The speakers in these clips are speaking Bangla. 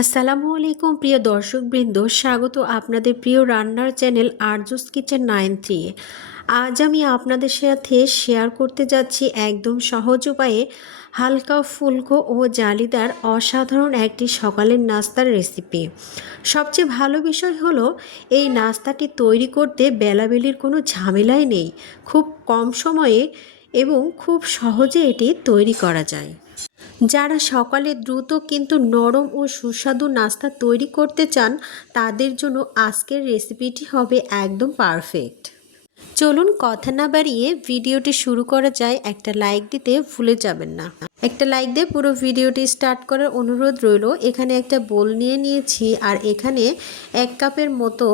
আসসালামু আলাইকুম প্রিয় দর্শকবৃন্দ, স্বাগত আপনাদের প্রিয় রান্নার চ্যানেল আরজুস কিচেন 93। আজ আমি আপনাদের সাথে শেয়ার করতে যাচ্ছি একদম সহজ উপায়ে হালকা ফুলকো ও জালিদার অসাধারণ একটি সকালের নাস্তার রেসিপি। সবচেয়ে ভালো বিষয় হলো এই নাস্তাটি তৈরি করতে বেলাবেলির কোনো ঝামেলাই নেই। খুব কম সময়ে এবং খুব সহজে এটি তৈরি করা যায়। যারা সকালে দ্রুত কিন্তু নরম ও সুস্বাদু নাস্তা তৈরি করতে চান, তাদের জন্য আজকের রেসিপিটি হবে একদম পারফেক্ট। চলুন কথা না বাড়িয়ে ভিডিওটি শুরু করা যায়। একটা লাইক দিতে ভুলে যাবেন না। একটা লাইক দিয়ে পুরো ভিডিওটি স্টার্ট করার অনুরোধ রইল। এখানে একটা বোল নিয়েছি আর এখানে 1 কাপের মতো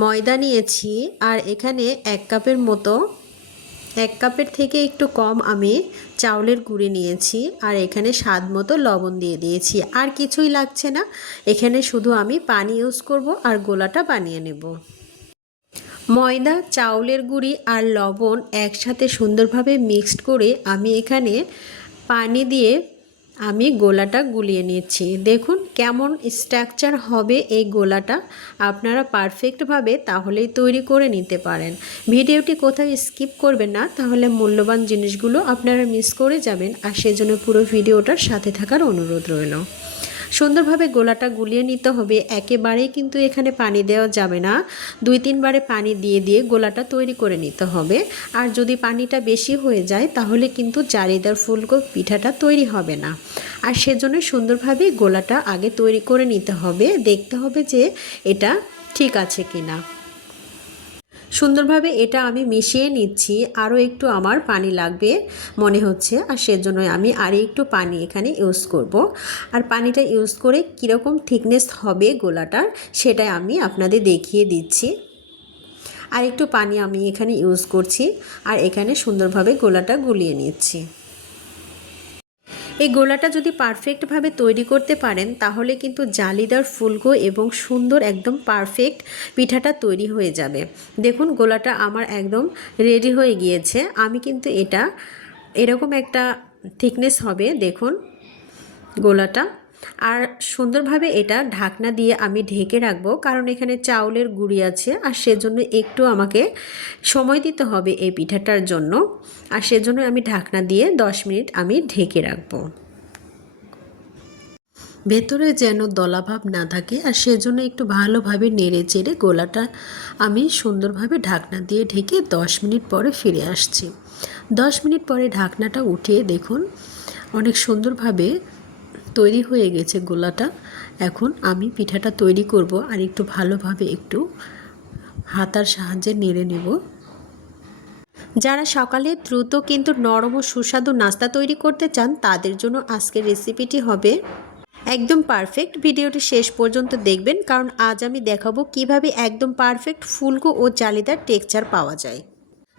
ময়দা নিয়েছি আর এখানে 1 কাপের মতো 1 কাপের থেকে একটু কম আমি চাউলের গুঁড়ি নিয়েছি আর এখানে স্বাদ মতো লবণ দিয়ে দিয়েছি। আর কিছুই লাগছে না, এখানে শুধু আমি পানি ইউজ করব আর গোলাটা বানিয়ে নেব। ময়দা, চাউলের গুঁড়ি আর লবণ একসাথে সুন্দরভাবে মিক্সড করে আমি এখানে পানি দিয়ে আমি গোলাটা গুলিয়ে নিচ্ছি। দেখুন কেমন স্ট্রাকচার হবে এই গোলাটা। আপনারা পারফেক্টভাবে তাহলেই তৈরি করে নিতে পারেন। ভিডিওটি কোথাও স্কিপ করবেন না, তাহলে মূল্যবান জিনিসগুলো আপনারা মিস করে যাবেন। আর সেজন্য পুরো ভিডিওটার সাথে থাকার অনুরোধ রইল। সুন্দরভাবে গোলাটা গুলিয়ে নিতে হবে। একেবারেই কিন্তু এখানে পানি দেওয়া যাবে না, 2-3 বারে পানি দিয়ে দিয়ে গোলাটা তৈরি করে নিতে হবে। আর যদি পানিটা বেশি হয়ে যায় তাহলে কিন্তু জালিদার ফুলকো পিঠাটা তৈরি হবে না। আর সেজন্য সুন্দরভাবে গোলাটা আগে তৈরি করে নিতে হবে। দেখতে হবে যে এটা ঠিক আছে কিনা। সুন্দরভাবে এটা আমি মিশিয়ে নিচ্ছি। আরও একটু আমার পানি লাগবে মনে হচ্ছে, আর সেজন্য আমি আরও একটু পানি এখানে ইউজ করব। আর পানিটা ইউজ করে কীরকম থিকনেস হবে গোলাটার সেটাই আমি আপনাদের দেখিয়ে দিচ্ছি। আর একটু পানি আমি এখানে ইউজ করছি আর এখানে সুন্দরভাবে গোলাটা গুলিয়ে নিচ্ছি। এই গোলাটা যদি পারফেক্টভাবে তৈরি করতে পারেন তাহলে কিন্তু জালিদার ফুলকো এবং সুন্দর একদম পারফেক্ট পিঠাটা তৈরি হয়ে যাবে। দেখুন গোলাটা আমার একদম রেডি হয়ে গিয়েছে। আমি কিন্তু এটা এরকম একটা থিকনেস হবে দেখুন গোলাটা। আর সুন্দরভাবে এটা ঢাকনা দিয়ে আমি ঢেকে রাখবো, কারণ এখানে চাউলের গুঁড়ি আছে আর সেজন্য একটু আমাকে সময় দিতে হবে এই পিঠাটার জন্য। আর সেজন্য আমি ঢাকনা দিয়ে 10 মিনিট আমি ঢেকে রাখবো, ভেতরে যেন দলাভাব না থাকে। আর সেজন্য একটু ভালোভাবে নেড়ে চেড়ে গোলাটা আমি সুন্দরভাবে ঢাকনা দিয়ে ঢেকে 10 মিনিট পরে ফিরে আসছি। 10 মিনিট পরে ঢাকনাটা উঠিয়ে দেখুন অনেক সুন্দরভাবে তৈরি হয়ে গেছে গোলাটা। এখন আমি পিঠাটা তৈরি করব আর একটু ভালোভাবে একটু হাতার সাহায্যে নেড়ে নেব। যারা সকালে দ্রুত কিন্তু নরম ও সুস্বাদু নাস্তা তৈরি করতে চান তাদের জন্য আজকের রেসিপিটি হবে একদম পারফেক্ট। ভিডিওটি শেষ পর্যন্ত দেখবেন, কারণ আজ আমি দেখাবো কিভাবে একদম পারফেক্ট ফুলকো ও জালিদার টেক্সচার পাওয়া যায়।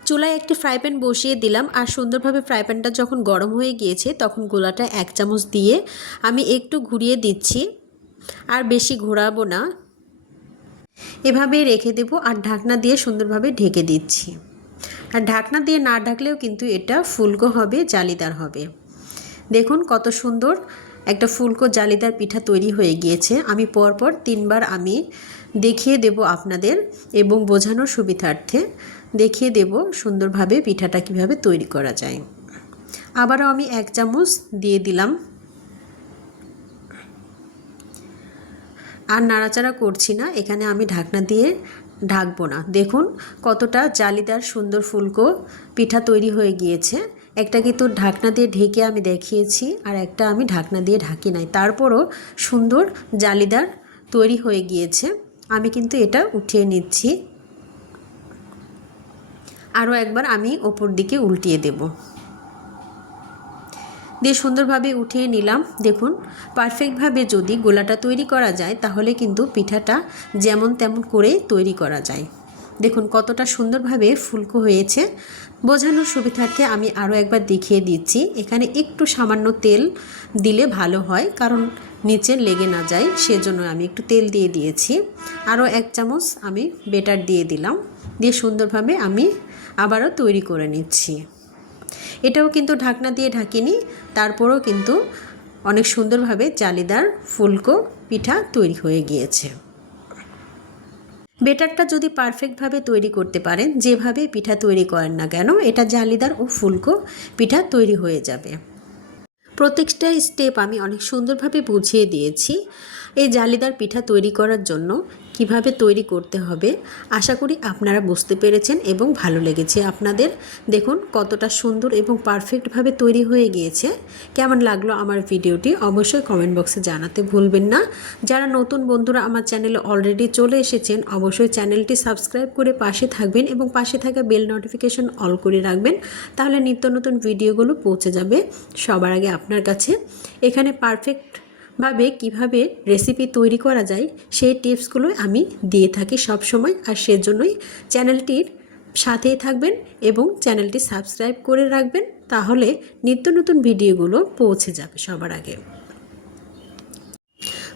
চুলায় একটি ফ্রাই প্যান বসিয়ে দিলাম আর সুন্দরভাবে ফ্রাই প্যানটা যখন গরম হয়ে গিয়েছে তখন গোলাটা 1 চামচ দিয়ে আমি একটু ঘুরিয়ে দিচ্ছি। আর বেশি ঘোরাবো না, এভাবেই রেখে দেব আর ঢাকনা দিয়ে সুন্দরভাবে ঢেকে দিচ্ছি। আর ঢাকনা দিয়ে না ঢাকলেও কিন্তু এটা ফুলকো হবে, জালিদার হবে। দেখুন কত সুন্দর একটা ফুলকো জালিদার পিঠা তৈরি হয়ে গিয়েছে। আমি পরপর 3 বার আমি দেখিয়ে দেব আপনাদের এবং বোঝানোর সুবিধার্থে দেখিয়ে দেব সুন্দরভাবে পিঠাটা কিভাবে তৈরি করা যায়। আবারও আমি 1 চামচ দিয়ে দিলাম আর নাড়াচাড়া করছি না। এখানে আমি ঢাকনা দিয়ে ঢাকবো না। দেখুন কতটা জালিদার সুন্দর ফুলকো পিঠা তৈরি হয়ে গিয়েছে। একটা কিন্তু ঢাকনা দিয়ে ঢেকে আমি দেখিয়েছি আর একটা আমি ঢাকনা দিয়ে ঢাকি নাই, তারপরও সুন্দর জালিদার তৈরি হয়ে গিয়েছে। আমি কিন্তু এটা উঠিয়ে নিচ্ছি। আরও একবার আমি ওপর দিকে উল্টিয়ে দেব, দিয়ে সুন্দরভাবে উঠিয়ে নিলাম। দেখুন পারফেক্টভাবে যদি গোলাটা তৈরি করা যায় তাহলে কিন্তু পিঠাটা যেমন তেমন করে তৈরি করা যায়। দেখুন কতটা সুন্দরভাবে ফুলকো হয়েছে। বোঝানোর সুবিধার্থে আমি আরও একবার দেখিয়ে দিচ্ছি। এখানে একটু সামান্য তেল দিলে ভালো হয়, কারণ নিচে লেগে না যায়, সেজন্য আমি একটু তেল দিয়ে দিয়েছি। আরও 1 চামচ আমি বেটার দিয়ে দিলাম, দিয়ে সুন্দরভাবে আমি আবারও তৈরি করে নিচ্ছি। এটাও কিন্তু ঢাকনা দিয়ে ঢাকিনি, তারপরেও কিন্তু অনেক সুন্দরভাবে জালিদার ফুলকো পিঠা তৈরি হয়ে গিয়েছে। বেটারটা যদি পারফেক্টভাবে তৈরি করতে পারেন, যেভাবে পিঠা তৈরি করেন না কেন, এটা জালিদার ও ফুলকো পিঠা তৈরি হয়ে যাবে। প্রত্যেকটা স্টেপ আমি অনেক সুন্দরভাবে বুঝিয়ে দিয়েছি। এই জালিদার পিঠা তৈরি করার জন্য কিভাবে তৈরি করতে হবে আশা করি আপনারা বুঝতে পেরেছেন এবং ভালো লেগেছে আপনাদের। দেখুন কতটা সুন্দর এবং পারফেক্টভাবে তৈরি হয়ে গিয়েছে। কেমন লাগলো আমার ভিডিওটি অবশ্যই কমেন্ট বক্সে জানাতে ভুলবেন না। যারা নতুন বন্ধুরা আমার চ্যানেলে অলরেডি চলে এসেছেন অবশ্যই চ্যানেলটি সাবস্ক্রাইব করে পাশে থাকবেন এবং পাশে থাকা বেল নোটিফিকেশন অল করে রাখবেন, তাহলে নিত্য নতুন ভিডিওগুলো পৌঁছে যাবে সবার আগে আপনার কাছে। এখানে পারফেক্টভাবে কিভাবে রেসিপি তৈরি করা যায় সেই টিপসগুলো আমি দিয়ে থাকি সব সময়, আর সেজন্যই চ্যানেলটির সাথেই থাকবেন এবং চ্যানেলটি সাবস্ক্রাইব করে রাখবেন, তাহলে নিত্য নতুন ভিডিওগুলো পৌঁছে যাবে সবার আগে।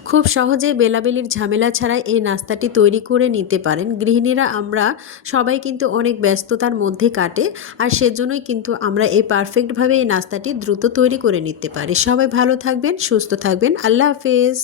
খুব সহজে বেলাবেলির ঝামেলা ছাড়াই এই নাস্তাটি তৈরি করে নিতে পারেন। গৃহিণীরা আমরা সবাই কিন্তু অনেক ব্যস্ততার মধ্যে কাটে, আর সেজন্যই কিন্তু আমরা এই পারফেক্টভাবে এই নাস্তাটি দ্রুত তৈরি করে নিতে পারি। সবাই ভালো থাকবেন, সুস্থ থাকবেন। আল্লাহ হাফেজ।